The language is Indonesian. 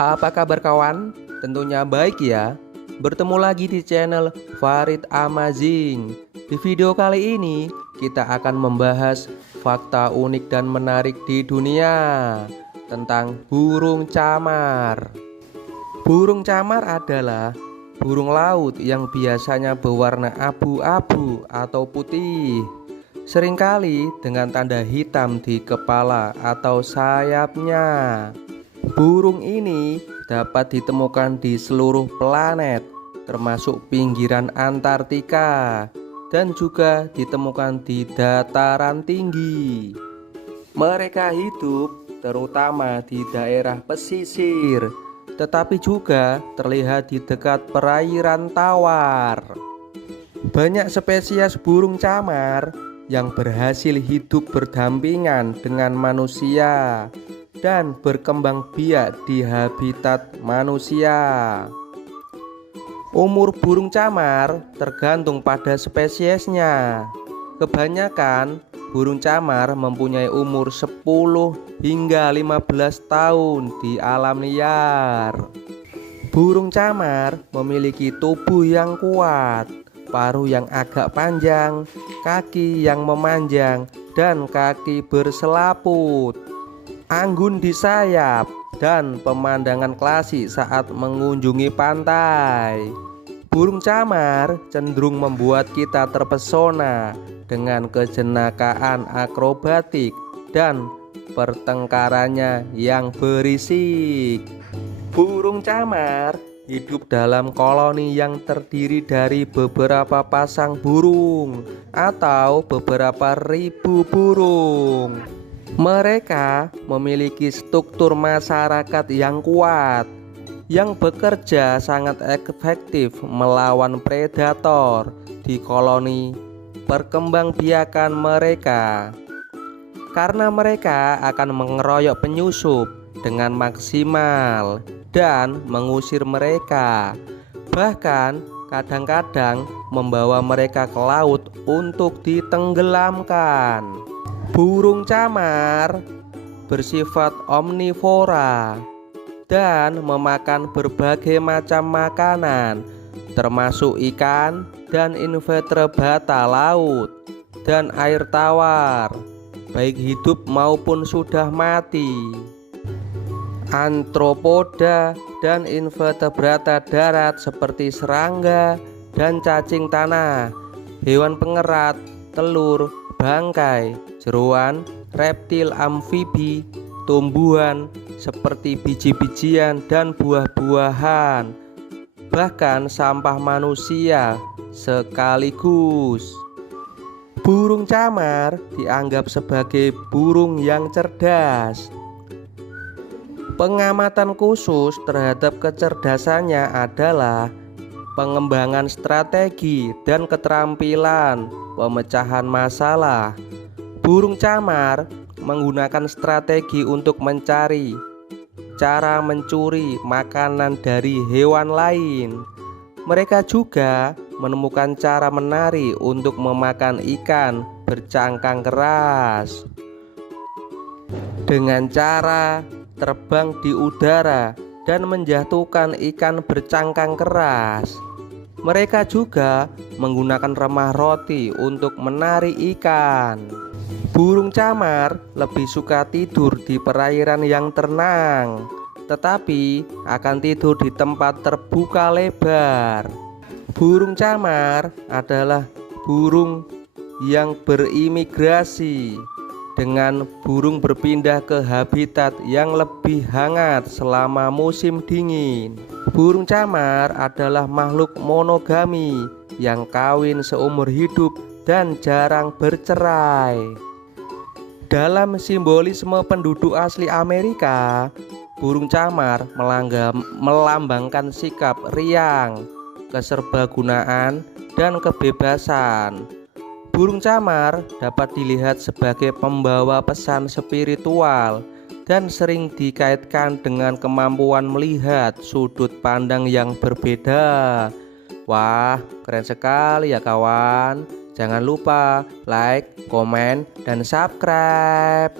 Apa kabar kawan? Tentunya baik ya. Bertemu lagi di channel Farid Amazing. Di video kali ini kita akan membahas fakta unik dan menarik di dunia tentang burung camar. Burung camar adalah burung laut yang biasanya berwarna abu-abu atau putih, seringkali dengan tanda hitam di kepala atau sayapnya. Burung ini dapat ditemukan di seluruh planet, termasuk pinggiran Antartika, dan juga ditemukan di dataran tinggi. Mereka hidup terutama di daerah pesisir, tetapi juga terlihat di dekat perairan tawar. Banyak spesies burung camar yang berhasil hidup berdampingan dengan manusia dan berkembang biak di habitat manusia. Umur burung camar tergantung pada spesiesnya. Kebanyakan burung camar mempunyai umur 10 hingga 15 tahun di alam liar. Burung camar memiliki tubuh yang kuat, paruh yang agak panjang, kaki yang memanjang, dan kaki berselaput, anggun di sayap, dan pemandangan klasik saat mengunjungi pantai. Burung camar cenderung membuat kita terpesona dengan kejenakaan akrobatik dan pertengkarannya yang berisik. Burung camar hidup dalam koloni yang terdiri dari beberapa pasang burung atau beberapa ribu burung. Mereka memiliki struktur masyarakat yang kuat, yang bekerja sangat efektif melawan predator di koloni perkembangbiakan mereka. Karena mereka akan mengeroyok penyusup dengan maksimal dan mengusir mereka, bahkan kadang-kadang membawa mereka ke laut untuk ditenggelamkan. Burung camar bersifat omnivora dan memakan berbagai macam makanan, termasuk ikan dan invertebrata laut dan air tawar, baik hidup maupun sudah mati. Antropoda dan invertebrata darat seperti serangga dan cacing tanah, hewan pengerat, telur, bangkai, jeroan, reptil, amfibi, tumbuhan seperti biji-bijian dan buah-buahan, bahkan sampah manusia sekaligus. Burung camar dianggap sebagai burung yang cerdas. Pengamatan khusus terhadap kecerdasannya adalah pengembangan strategi dan keterampilan pemecahan masalah. Burung camar menggunakan strategi untuk mencari cara mencuri makanan dari hewan lain. Mereka juga menemukan cara menari untuk memakan ikan bercangkang keras dengan cara terbang di udara dan menjatuhkan ikan bercangkang keras. Mereka juga menggunakan remah roti untuk menarik ikan. Burung camar lebih suka tidur di perairan yang tenang, tetapi akan tidur di tempat terbuka lebar. Burung camar adalah burung yang berimigrasi, dengan burung berpindah ke habitat yang lebih hangat selama musim dingin. Burung camar adalah makhluk monogami yang kawin seumur hidup dan jarang bercerai. Dalam simbolisme penduduk asli Amerika, burung camar melambangkan sikap riang, keserbagunaan, dan kebebasan. Burung camar dapat dilihat sebagai pembawa pesan spiritual dan sering dikaitkan dengan kemampuan melihat sudut pandang yang berbeda. Wah, keren sekali ya kawan. Jangan lupa like, komen, dan subscribe.